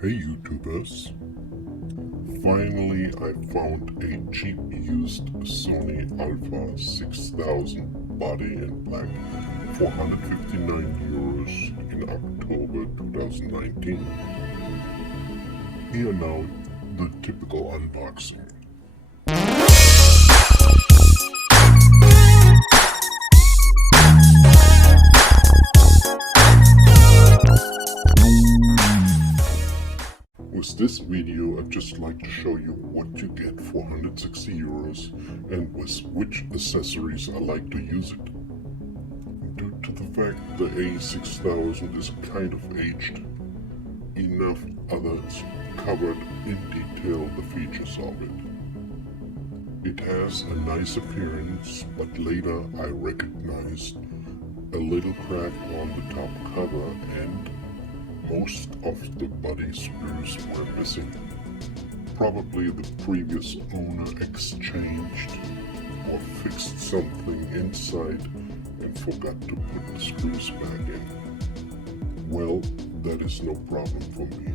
Hey YouTubers, finally I found a cheap used Sony ALPHA 6000 body in black for €159 in October 2019. Here now the typical unboxing. With this video, I'd just like to show you what you get for €160 and with which accessories I like to use it. Due to the fact the A6000 is kind of aged, enough others covered in detail the features of it. It has a nice appearance, but later I recognized a little crack on the top cover and most of the body screws were missing. Probably the previous owner exchanged or fixed something inside and forgot to put the screws back in. Well, that is no problem for me.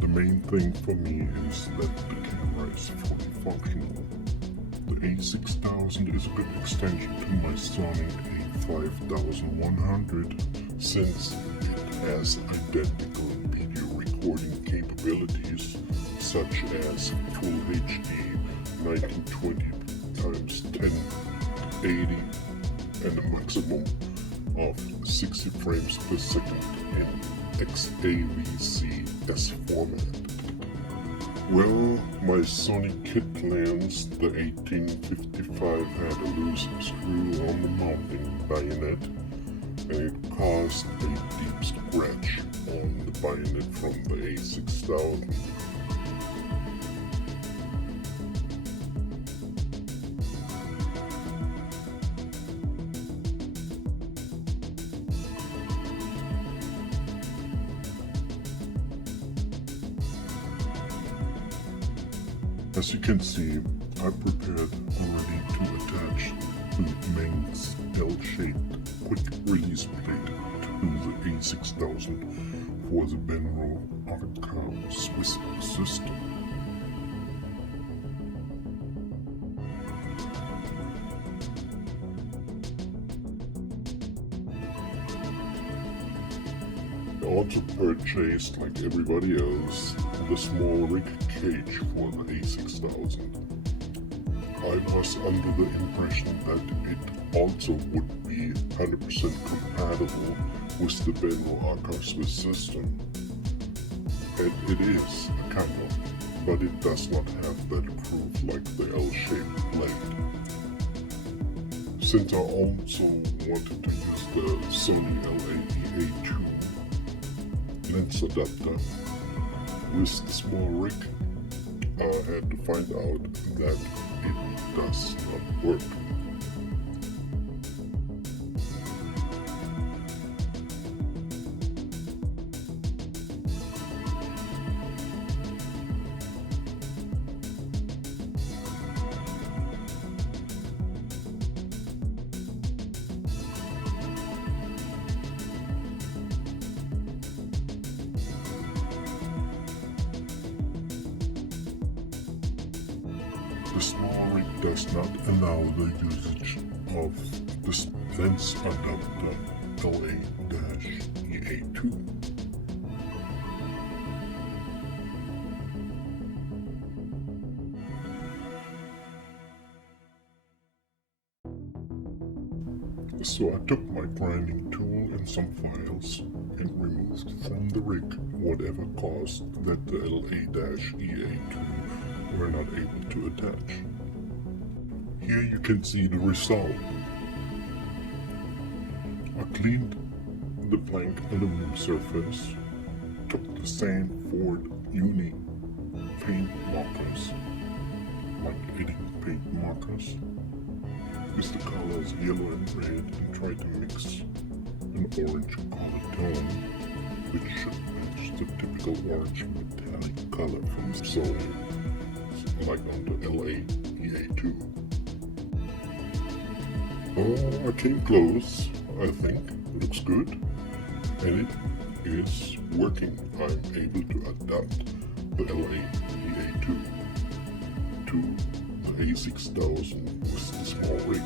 The main thing for me is that the camera is fully functional. The A6000 is a good extension to my Sony A5100 since it has identical video recording capabilities such as Full HD 1920x1080 and a maximum of 60 frames per second in XAVC-S format. Well, my Sony Kit Lens, the 1855, had a loose screw on the mounting bayonet and it caused a deep scratch on the bayonet from the A6000. As you can see, I prepared already to attach the Leng's L-shaped quick release plate to the A6000 for the Benro Archive Swiss system. I also purchased, like everybody else, the small rig cage for the A6000. I was under the impression that it also would be 100% compatible with the Benro Archive Swiss system. And it is, kind of, but it does not have that groove like the L-shaped blade. Since I also wanted to use the Sony LA-EA2 lens adapter with the small rig, I had to find out that it does not work. The small rig does not allow the usage of the lens adapter LA-EA2. So I took my grinding tool and some files and removed from the rig whatever caused that the LA-EA2 were not able to attach. Here you can see the result. I cleaned the blank aluminum surface, took the Sanford Uni paint markers, like eating paint markers, with the colors yellow and red, and tried to mix an orange color tone, which should match the typical orange metallic color from Sony, like on the LA-EA2. Oh, I came close, I think. Looks good. And it is working. I'm able to adapt the LA-EA2 to the A6000 with the small rig.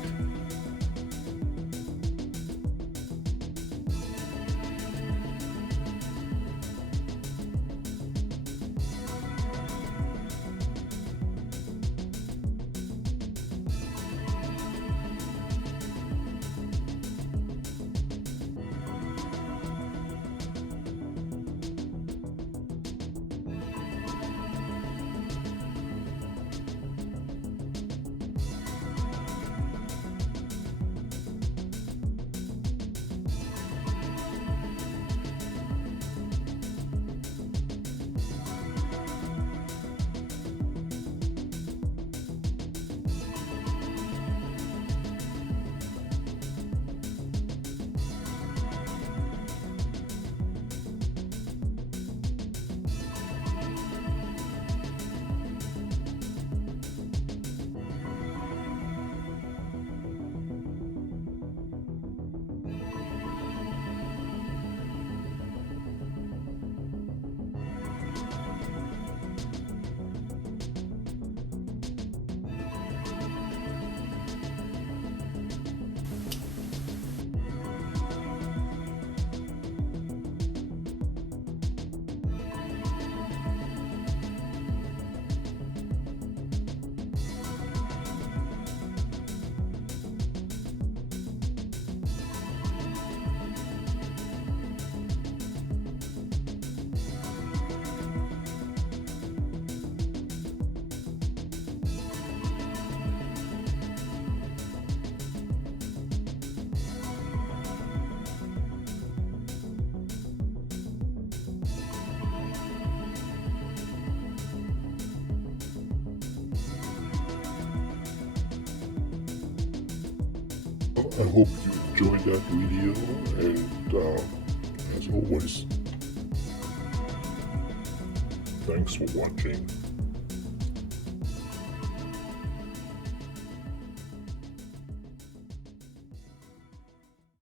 I hope you enjoyed that video, and as always, thanks for watching.